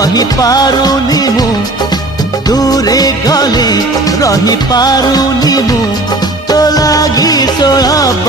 रही पारुनी मु दूरे गले रही पारुनी मु तो लागी 16